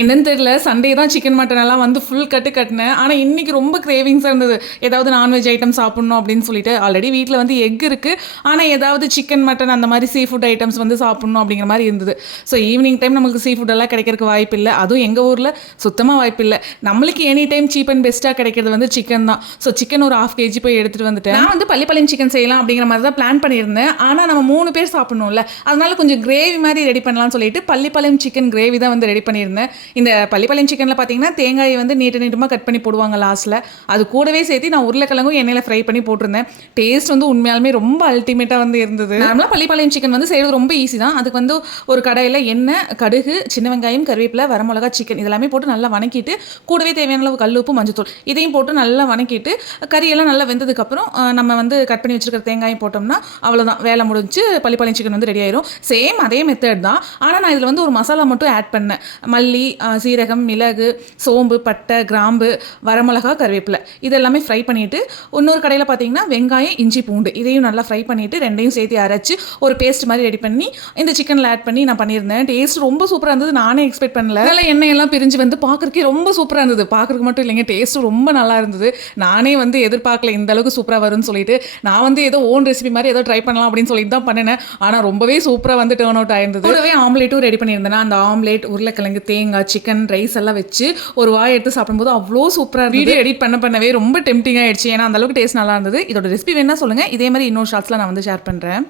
என்னன்னு தெரியல, சண்டே தான் சிக்கன் மட்டன் எல்லாம் வந்து ஃபுல் கட்டினேன். ஆனால் இன்னைக்கு ரொம்ப கிரேவிங்ஸாக இருந்தது, ஏதாவது நான்வெஜ் ஐட்டம் சாப்பிட்ணும் அப்படின்னு சொல்லிட்டு. ஆல்ரெடி வீட்டில் வந்து எக் இருக்குது, ஆனால் ஏதாவது சிக்கன் மட்டன் அந்த மாதிரி சீ ஃபுட் ஐட்டம்ஸ் வந்து சாப்பிட்ணும் அப்படிங்கிற மாதிரி இருந்தது. ஸோ ஈவினிங் டைம் நமக்கு சீ ஃபுட் எல்லாம் கிடைக்கிறதுக்கு வாய்ப்பு இல்லை, அதுவும் எங்கள் ஊரில் சுத்தமாக வாய்ப்பு இல்லை. நம்மளுக்கு எனி டைம் சீப் அண்ட் பெஸ்ட்டாக கிடைக்கிறது வந்து சிக்கன் தான். ஸோ சிக்கன் ஒரு 1/2 kg போய் எடுத்துகிட்டு வந்துட்டேன். நான் வந்து பள்ளிப்பாளையம் சிக்கன் செய்யலாம் அப்படிங்கிற மாதிரி தான் பிளான் பண்ணியிருந்தேன். ஆனால் நம்ம 3 பேர் சாப்பிட்ணும்ல, அதனால கொஞ்சம் கிரேவி மாதிரி ரெடி பண்ணலாம்னு சொல்லிட்டு பள்ளிப்பாளையம் சிக்கன் கிரேவி தான் வந்து ரெடி பண்ணியிருந்தேன். இந்த பள்ளிப்பாளையம் சிக்கனில் பார்த்தீங்கன்னா தேங்காயை வந்து நீட்டமாக கட் பண்ணி போடுவாங்க லாஸ்ட்டில். அது கூடவே சேர்த்து நான் உருளைக்கிழங்கும் எண்ணெயில் ஃப்ரை பண்ணி போட்டிருந்தேன். டேஸ்ட் வந்து உண்மையாலுமே ரொம்ப அல்டிமேட்டாக வந்து இருந்தது. நார்மலாக பள்ளிப்பாளையம் சிக்கன் வந்து செய்கிறது ரொம்ப ஈஸி தான். அதுக்கு வந்து ஒரு கடாயில் எண்ணெய், கடுகு, சின்ன வெங்காயம், கருவேப்பிலை, வரமிளகா, சிக்கன் இதெல்லாமே போட்டு நல்லா வணக்கிட்டு, கூடவே தேவையான அளவு கல் உப்பு, மஞ்சத்தூள் இதையும் போட்டு நல்லா வணக்கிட்டு, கறியெல்லாம் நல்லா வெந்ததுக்கப்புறம் நம்ம வந்து கட் பண்ணி வச்சுருக்கிற தேங்காயும் போட்டோம்னா அவ்வளோதான், வேலை முடிஞ்சு பள்ளிப்பாளையம் சிக்கன் வந்து ரெடி ஆயிரும். சேம் அதே மெத்தட் தான். ஆனால் நான் இதில் வந்து ஒரு மசாலா மட்டும் ஆட் பண்ணேன். மல்லி, சீரகம், மிளகு, சோம்பு, பட்டை, கிராம்பு, வரமிளகா, கருவேப்பிலை இதெல்லாமே ஃப்ரை பண்ணிவிட்டு, இன்னொரு கடையில் பார்த்தீங்கன்னா வெங்காயம், இஞ்சி, பூண்டு இதையும் நல்லா ஃப்ரை பண்ணிவிட்டு ரெண்டையும் சேர்த்து அரைச்சி ஒரு பேஸ்ட் மாதிரி ரெடி பண்ணி இந்த சிக்கனில் ஆட் பண்ணி நான் பண்ணியிருந்தேன். டேஸ்ட் ரொம்ப சூப்பராக இருந்தது. நானே எக்ஸ்பெக்ட் பண்ணல. அதில் எண்ணெய் எல்லாம் பிரிஞ்சு வந்து பார்க்குறக்கே ரொம்ப சூப்பராக இருந்தது. பார்க்குறதுக்கு மட்டும் இல்லைங்க, டேஸ்ட்டும் ரொம்ப நல்லா இருந்தது. நானே வந்து எதிர்பார்க்கல இந்த அளவுக்கு சூப்பராக வரும்னு சொல்லிட்டு. நான் வந்து ஏதோ ஓன் ரெசிபி மாதிரி ஏதோ ட்ரை பண்ணலாம் அப்படின்னு சொல்லிட்டு தான் பண்ணினேன். ஆனால் ரொம்பவே சூப்பராக வந்து டர்ன் அவுட் ஆயிருந்தது. கூடவே ஆம்லேட்டும் ரெடி பண்ணியிருந்தேன். அந்த ஆம்லேட், உருளைக்கிழங்கு, தேங்காய், சிக்கன், ரைஸ் எல்லாம் வச்சு ஒரு வாய் எடுத்து சாப்பிடும்போது அவ்வளோ சூப்பராக இருந்தது. வீடியோ எடிட் பண்ணவே ரொம்ப டெம்டிங் ஆயிடுச்சு. ஏன்னா அந்த அளவுக்கு டேஸ்ட் நல்லா இருந்தது. இதோட ரெசிபி வேணா சொல்லுங்கள், இதே மாதிரி இன்னொரு ஷார்ட்ஸில் நான் வந்து ஷேர் பண்ணுறேன்.